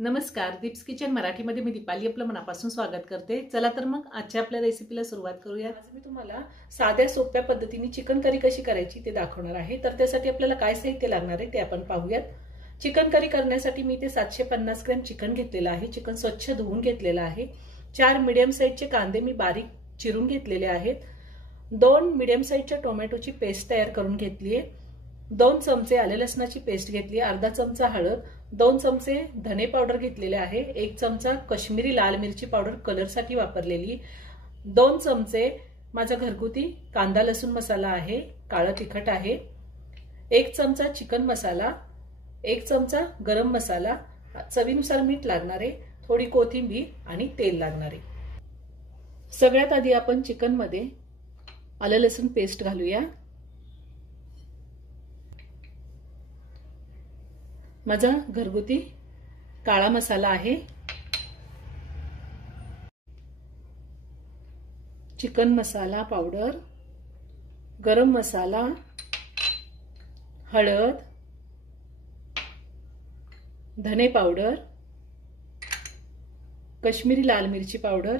नमस्कार, दीप्स किचन मराठीमध्ये मी दीपाली आपलं मनापासून स्वागत करते। चला तर मग आजच्या आपल्या रेसिपीला सुरुवात करूया। आज मी तुम्हाला साध्या सोप्या पद्धतीने चिकन करी कशी करायची ते दाखवणार आहे। तर त्यासाठी आपल्याला काय साहित्य लागणार आहे ते आपण पाहूयात। चिकन करी करण्यासाठी मी ते 750 ग्रॅम चिकन घेतलेलं आहे। चिकन स्वच्छ धुवून घेतलेलं आहे। 4 मीडियम साइजचे कांदे मी बारीक चिरून घेतलेले आहेत। 2 मीडियम साइजच्या टोमॅटोची पेस्ट तयार करून घेतली आहे। 2 चमचे आले लसणाची पेस्ट घेतली, अर्धा चमचा हळद, 2 चमचे धने पावडर घेतलेले आहे, 1 चमचा काश्मीरी लाल मिरची पावडर कलर साठी वापरलेली, 2 चमचे माझा घरगुती कांदा लसूण मसाला आहे, काळा तिखट आहे, 1 चमचा चिकन मसाला, 1 चमचा गरम मसाला, चवीनुसार मीठ लागणार आहे, थोडी कोथिंबीर आणि तेल लागणार आहे। सगळ्यात आधी आपण चिकन मध्ये आलं लसूण पेस्ट घालूया। माझा घरगुती काळा मसाला आहे, चिकन मसाला पावडर, गरम मसाला, हळद, धने पावडर, काश्मीरी लाल मिरची पावडर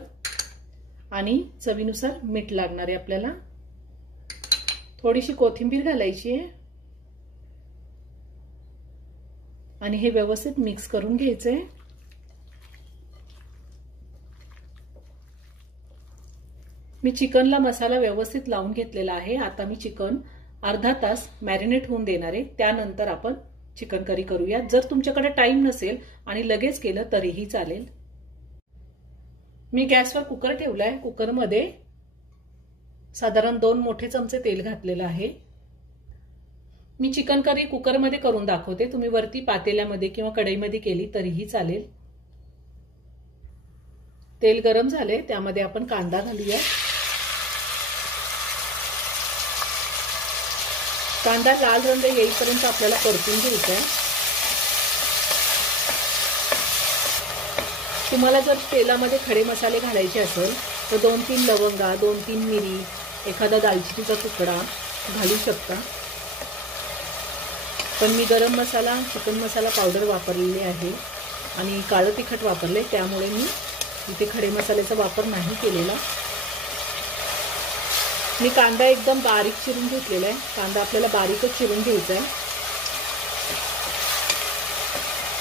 आणि चवीनुसार मीठ लागणार आहे आपल्याला। थोडीशी कोथिंबीर घालायची आहे आणि हे व्यवस्थित मिक्स करून घ्यायचंय। मी चिकनला मसाला व्यवस्थित लावून घेतलेला आहे। आता मी चिकन अर्धा तास मॅरिनेट होऊन देणार आहे, त्यानंतर आपण चिकन करी करूया। जर तुमच्याकडे टाइम नसेल आणि लगेच केलं तरीही चालेल। मी गॅसवर कुकर ठेवलाय। कुकरमध्ये साधारण 2 मोठे चमचे तेल घातलेलं आहे। मी चिकन करी कुकरमध्ये करून दाखवते, तुम्ही वरती पातेल्यामध्ये किंवा कढईमध्ये केली तरीही चालेल। तेल गरम झाले, त्यामध्ये आपण कांदा घालूया। कांदा लाल रंग येईपर्यंत आपल्याला परतून घ्यायचा आहे। तुम्हाला जर तेलामध्ये खडे मसाले घालायचे असेल तर 2-3 लवंगा, 2-3 मिरी, एखादा दालचिनीचा तुकडा घालू शकता, पण मी गरम मसाला, चिकन मसाला पावडर वापरलेली आहे आणि काळं तिखट वापरले, त्यामुळे मी इथे खडे मसाल्याचा वापर नाही केलेला। मी कांदा एकदम बारीक चिरून घेतलेला आहे। कांदा आपल्याला बारीकच चिरून घ्यायचा आहे।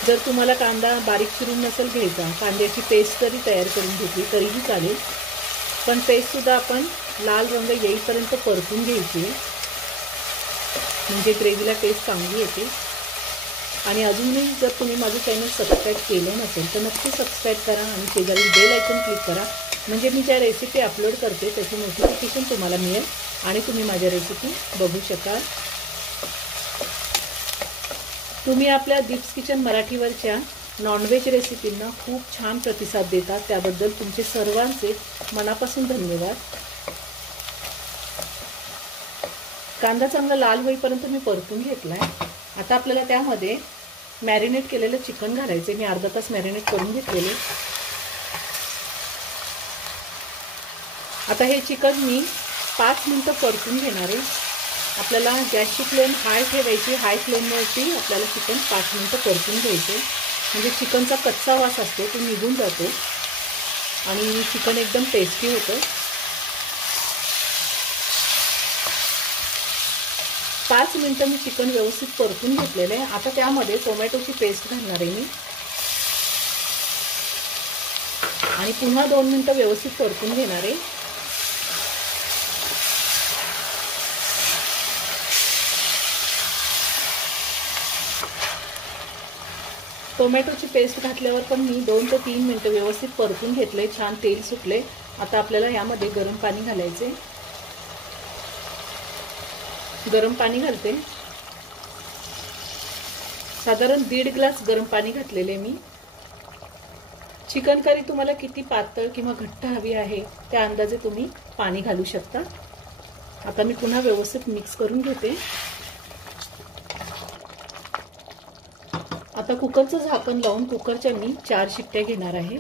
जर तुम्हाला कांदा बारीक चिरून नसेल घ्यायचा, कांद्याची पेस्ट जरी तयार करून घेतली तरीही चालेल, पण पेस्ट सुद्धा आपण लाल रंग येईपर्यंत परतून घ्यायची आहे, म्हणजे ग्रेव्हीला टेस्ट चांगली येते। आणि अजूनही जर तुम्ही माझं चॅनल सबस्क्राईब केलं नसेल तर नक्की सबस्क्राईब करा आणि शेजारी बेल आयकॉन क्लिक करा, म्हणजे मी ज्या रेसिपी अपलोड करते त्याची नोटिफिकेशन तुम्हाला मिळेल आणि तुम्ही माझ्या रेसिपी बघू शकाल। तुम्ही आपल्या दीप्स किचन मराठीवरच्या नॉनव्हेज रेसिपींना खूप छान प्रतिसाद देतात, त्याबद्दल तुमचे सर्वांचे मनापासून धन्यवाद। कांदा चांगला लाल होईपर्यंत मी परतून घेतलाय। आता आपल्याला त्यामध्ये मॅरिनेट केलेलं चिकन घालायचे। मी अर्धा तास मॅरिनेट करून घेतलेले। आता हे चिकन मी 5 मिनिटं परतून घेणार आहे। आपल्याला गॅसची फ्लेम हाय ठेवायची, हाय फ्लेमवरती आपल्याला चिकन 5 मिनिटं परतून घ्यायचे, म्हणजे चिकनचा कच्चा वास असतो तो निघून जातो आणि चिकन एकदम टेस्टी होतं। 5 मिनिटं मी चिकन व्यवस्थित परतून घेतलेले आहे। आता त्यामध्ये टोमॅटोची पेस्ट घालणार आहे मी आणि पुन्हा 2 मिनिटं व्यवस्थित परतून घेणार आहे। टोमॅटोची पेस्ट घातल्यावर पण मी 2 ते 3 मिनिटं व्यवस्थित परतून घेतले, छान तेल सुटले। आता आपल्याला यामध्ये गरम पाणी घालायचे। गरम पाणी घालते, साधारण 1.5 ग्लास गरम पाणी घातलेले मी। चिकन करी तुम्हाला किती पातळ किंवा घट्ट हवी आहे त्या अंदाजे तुम्ही पाणी घालू शकता। आता मी पुन्हा व्यवस्थित मिक्स करून घेते। आता कुकरचं झाकण लावून कुकरच्या मी 4 शिट्ट्या घेणार आहे।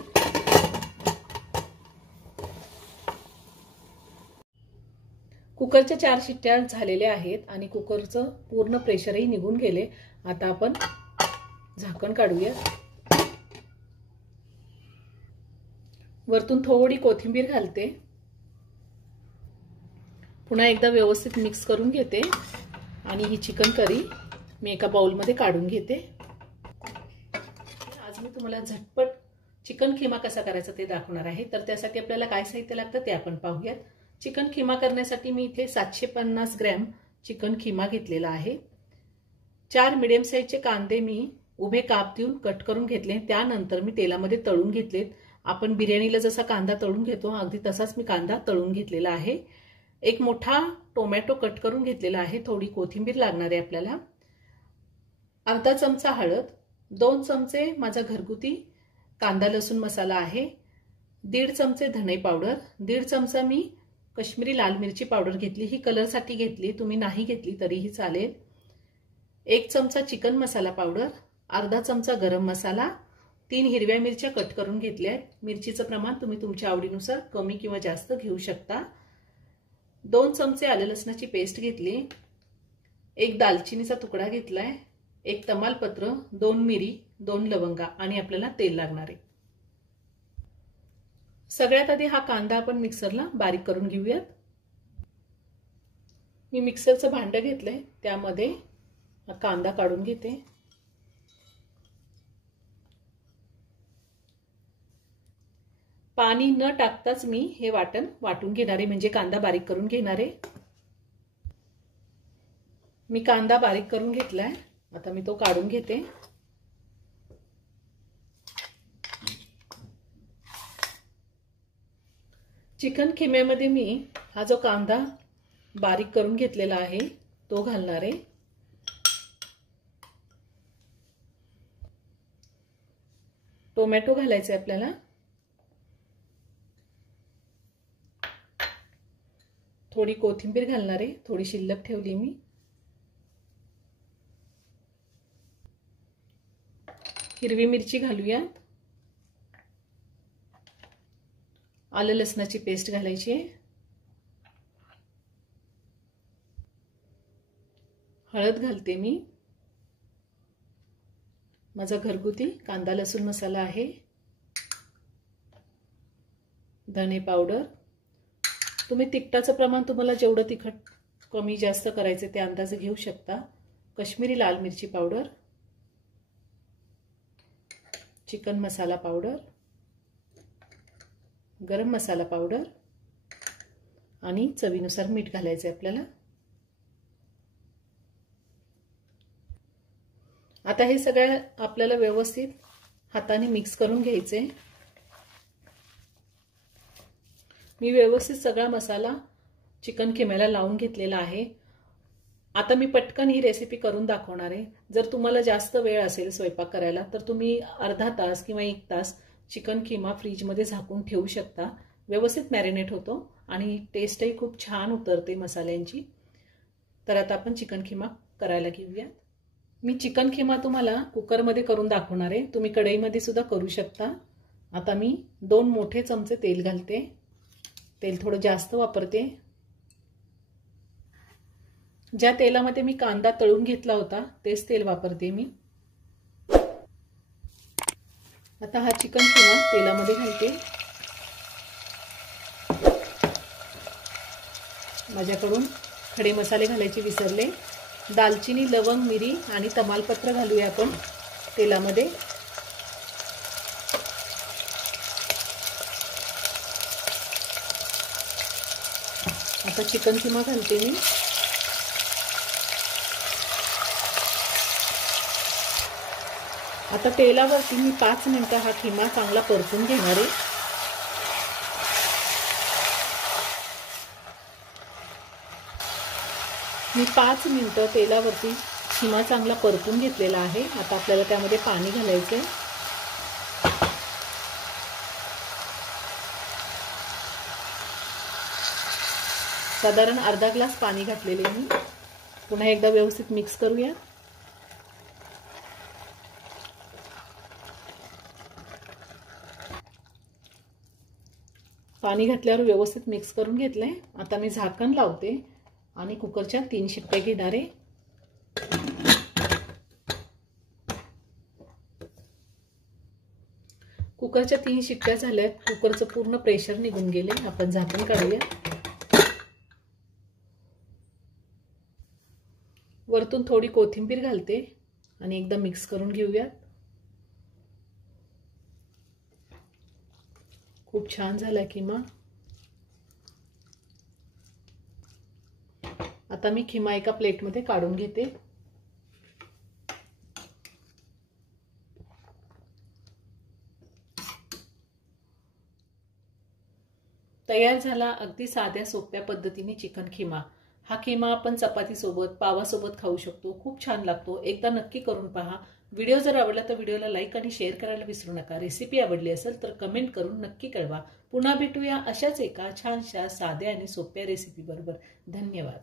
कुकरच्या 4 शिट्ट्या झालेल्या आहेत आणि कुकरचं पूर्ण प्रेशरही निघून गेले। आता आपण झाकण काढूया। वरतून थोडी कोथिंबीर घालते. पुन्हा एकदा व्यवस्थित मिक्स करून घेते आणि ही चिकन करी मी एका बाउलमध्ये काढून घेते. आज मी तुम्हाला झटपट चिकन खिमा कसा करायचा ते दाखवणार आहे. तर त्यासाठी आपल्याला काय साहित्य लागतं ते आपण पाहूयात. चिकन खिमा करण्यासाठी मी इथे 750 ग्रॅम चिकन खिमा घेतलेला आहे. 4 मीडियम साईजचे कांदे मी उभे काप देऊन कट करून घेतले. त्यानंतर मी तेलामध्ये तळून घेतलेत. आपण बिर्याणीला जसा कांदा तळून घेतो अगदी तसाच मी कांदा तळून घेतलेला आहे. एक मोठा टोमॅटो कट करून घेतलेला आहे. थोडी कोथिंबीर लागणार आहे आपल्याला. अर्धा चमचा हळद, 2 चमचे माझा घरगुती कांदा लसूण मसाला आहे, 1.5 चमचे धणे पावडर, 1.5 चमचा मी कश्मीरी लाल मिरची पावडर घेतली. ही कलरसाठी घेतली, तुम्ही नाही घेतली तरीही चालेल. 1 चमचा चिकन मसाला पावडर, अर्धा चमचा गरम मसाला, 3 हिरव्या मिरच्या कट करून घेतल्या आहेत. मिरचीचं प्रमाण तुम्ही तुमच्या आवडीनुसार कमी किंवा जास्त घेऊ शकता. 2 चमचे आलं लसणाची पेस्ट घेतली, 1 दालचिनीचा तुकडा घेतलाय, 1 तमालपत्र, 2 मिरी, 2 लवंगा आणि आपल्याला तेल लागणार आहे. सगळ्यात आधी हा कांदा आपण मिक्सरला बारीक करून घेऊयात. मी मिक्सरचं भांडं घेतलंय, त्यामध्ये हा कांदा काढून घेते. पाणी न टाकताच मी हे वाटण वाटून घेणार आहे, म्हणजे कांदा बारीक करून घेणार आहे. मी कांदा बारीक करून घेतलाय, आता मी तो काढून घेते. चिकन खिम्यामध्ये मी हा जो कांदा बारीक करून घेतलेला आहे तो घालणार आहे. टोमॅटो घालायचा आहे आपल्याला. थोडी कोथिंबीर घालणार आहे, थोडी शिल्लक ठेवली मी. हिरवी मिरची घालूया. आलं लसणाची पेस्ट घालायची आहे. हळद घालते मी. माझा घरगुती कांदा लसूण मसाला आहे. धणे पावडर. तुम्ही तिखटाचं प्रमाण तुम्हाला जेवढं तिखट कमी जास्त करायचे ते अंदाजे घेऊ शकता. कश्मीरी लाल मिरची पावडर, चिकन मसाला पावडर, गरम मसाला पावडर आणि चवीनुसार मीठ घालायचं आहे आपल्याला. आता हे सगळं आपल्याला व्यवस्थित हाताने मिक्स करून घ्यायचे. मी व्यवस्थित सगळा मसाला चिकन खिम्याला लावून घेतलेला आहे. आता मी पटकन ही रेसिपी करून दाखवणार आहे. जर तुम्हाला जास्त वेळ असेल स्वयंपाक करायला तर तुम्ही अर्धा तास किंवा 1 तास चिकन खिमा फ्रीजमध्ये झाकून ठेवू शकता. व्यवस्थित मॅरिनेट होतो आणि टेस्टही खूप छान उतरते मसाल्यांची. तर आता आपण चिकन खिमा करायला घेऊया. मी चिकन खिमा तुम्हाला कुकरमध्ये करून दाखवणार आहे. तुम्ही कढईमध्ये सुद्धा करू शकता. आता मी 2 मोठे चमचे तेल घालते. तेल थोडं जास्त वापरते. ज्या तेलामध्ये मी कांदा तळून घेतला होता तेच तेल वापरते मी. आता हा चिकन खिमा तेलामध्ये घालते. माझ्याकडून खडे मसाले घालायचे विसरले. दालचिनी, लवंग, मिरी आणि तमालपत्र घालूया आपण तेलामध्ये. आता चिकन खिमा घालते मी. आता तेलावरती मी 5 मिनिटं हा खिमा चांगला परतून घेणार आहे. मी 5 मिनिटं तेलावरती खिमा चांगला परतून घेतलेला आहे. आता आपल्याला त्यामध्ये पाणी घालायचं आहे. साधारण अर्धा ग्लास पाणी घातलेले मी. पुन्हा एकदा व्यवस्थित मिक्स करूया. पाणी घातल्यावर व्यवस्थित मिक्स करून घेतलंय. आता मी झाकण लावते आणि कुकरच्या 3 शिट्ट्या घेणार आहे. कुकरच्या 3 शिट्ट्या झाल्यात. कुकरचं पूर्ण प्रेशर निघून गेले. आपण झाकण काढूया. वरतून थोडी कोथिंबीर घालते आणि एकदा मिक्स करून घेऊयात. खूप छान झाला खिमा. आता मी खिमा एका प्लेटमध्ये काढून घेते. तयार झाला अगदी साध्या सोप्या पद्धतीने चिकन खिमा. हा खिमा आपण चपाती सोबत, पावासोबत खाऊ शकतो. खूप छान लागतो. एकदा नक्की करून पहा. व्हिडिओ जर आवडला तर व्हिडिओला लाईक आणि शेअर करायला विसरू नका. रेसिपी आवडली असेल तर कमेंट करून नक्की कळवा. पुन्हा भेटूया अशाच एका छानशा साध्या आणि सोप्या रेसिपी बरोबर. धन्यवाद.